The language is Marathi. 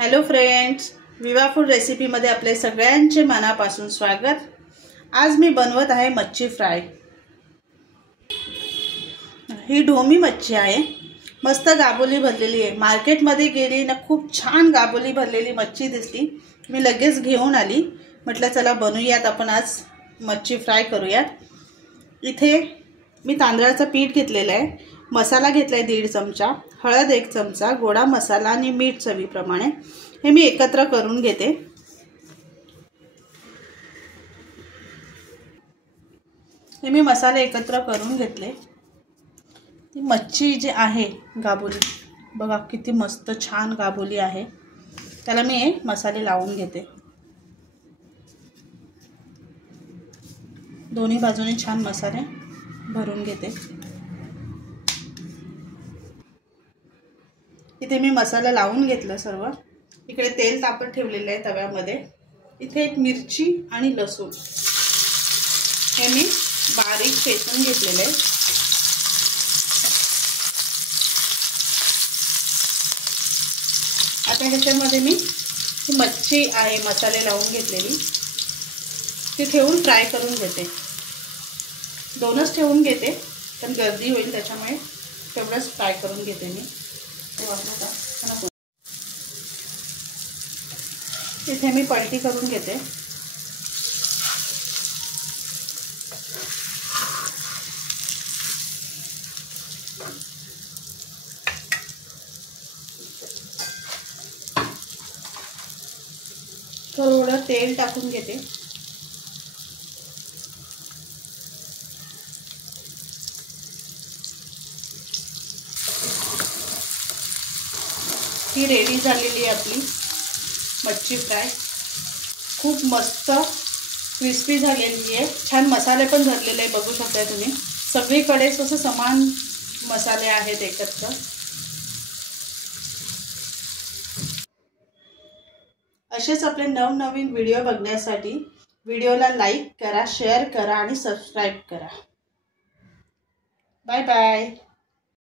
हॅलो फ्रेंड्स, विवा फूड रेसिपीमध्ये आपले सगळ्यांचे मनापासून स्वागत। आज मी बनवत आहे मच्छी फ्राय। ही ढोमी मच्छी आहे, मस्त गाबोली भरलेली आहे। मार्केटमध्ये गेली ना खूप छान गाबोली भरलेली मच्छी दिसली, मी लगेच घेऊन आली। म्हटलं चला बनवूयात, आपण आज मच्छी फ्राय करूयात। इथे मी तांदळाचं पीठ घेतलेलं आहे, मसाला घेतलाय 1.5 चमचा, हळद 1 चमचा, गोडा मसाला आणि मीठ चवीप्रमाणे। हे मी एकत्र करून घेते। हे मी मसाले एकत्र करून घेतले। ती मच्छी जी आहे गाबोली, बघा किती मस्त छान गाबोली आहे। त्याला मी हे मसाले लावून घेते। दोन्ही बाजूने छान मसाले भरून घेते। इथे मी मसाला लावून घेतला सर्व। इकडे तेल तापत ठेवलेले आहे तव्यामध्ये। इथे एक मिरची आणि लसूण हे मी बारीक ठेचून घेतलेले आहे। आता ह्याच्यामध्ये मी ही मच्छी आहे मसाले लावून घेतलेली, ती ठेवून फ्राय करून घेते। दोनच ठेवून घेते, पण गर्दी होईल त्याच्यामुळे तेवढंच फ्राय करून घेते मी। इथे मी पलटी करून घेते। थोडं तेल टाकून घेते। ही रेडी झालेली आहे आपली मच्छी फ्राय। खूप मस्त क्रिस्पी झालेली आहे, छान मसाले पण भरलेले आहे, बघू शकता तुम्ही। सगळीकडेच असं समान मसाले आहेत एकत्र। असेच आपले नवनवीन व्हिडिओ बघण्यासाठी व्हिडिओला लाईक करा, शेअर करा आणि सबस्क्राइब करा। Bye bye.